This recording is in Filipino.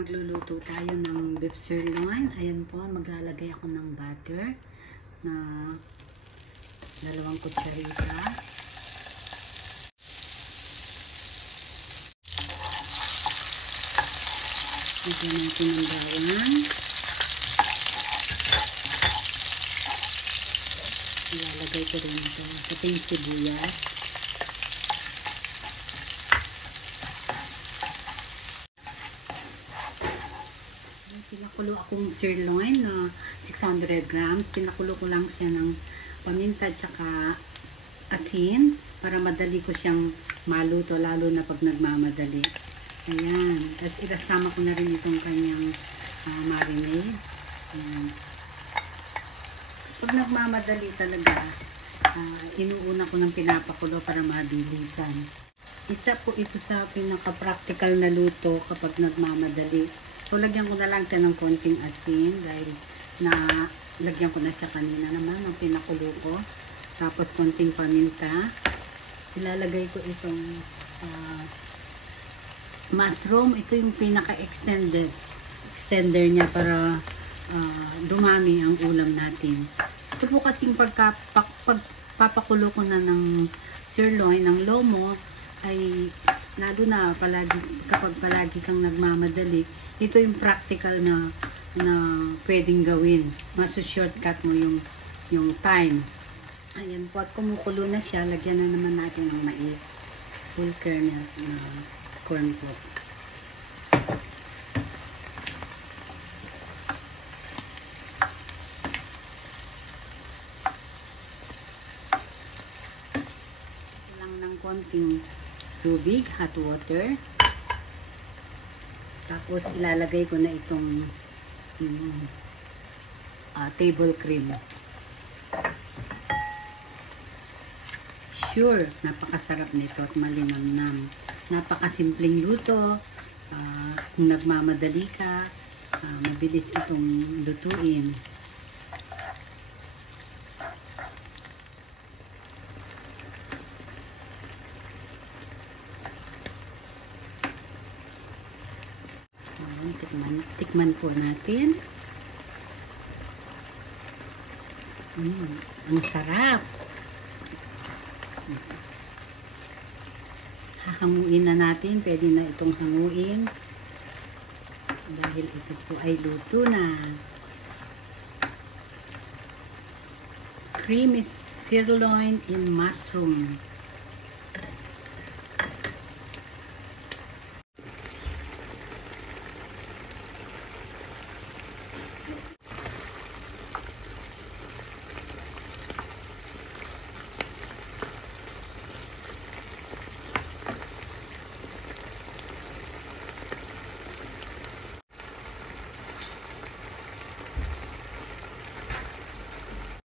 Magluluto tayo ng beef sirloin. Ayan po, maglalagay ako ng butter na 2 kutsarita. Lagyan natin ng bawang. Ilalagay ko rin ito. Puting sibuyas. Pinakulo akong sirloin na 600 grams. Pinakulo ko lang siya ng paminta tsaka asin para madali ko siyang maluto, lalo na pag nagmamadali. Ayan. Tapos ilasama ko na rin itong kanyang marinade. Ayan. Pag nagmamadali talaga, inuuna ko ng pinapakulo para mabilisan. Isa po ito sa pinaka-practical na luto kapag nagmamadali. So, lagyan ko na lang siya ng konting asin dahil lagyan ko na siya kanina naman ng pinakulo ko. Tapos, konting paminta. Ilalagay ko itong mushroom. Ito yung pinaka-extender niya para dumami ang ulam natin. Ito po kasing pagpapakulo ko na ng sirloin, ng lomo, ay lalo na kapag palagi kang nagmamadali, ito yung practical na pwedeng gawin. Masu-shortcut mo yung time. Ayan po, at kumukulo na siya, lagyan na naman natin ng mais. Full kernel na corn po. Lang ng konting tubig, hot water. Tapos ilalagay ko na itong table cream. Sure, napakasarap nito at malinamnam. Napakasimpleng luto. Kung nagmamadali ka, mabilis itong lutuin. Tikman po natin. Ang sarap. Hahanguin na natin. Pwede na itong hanguin. Dahil ito po ay luto na. Creamy sirloin in mushroom.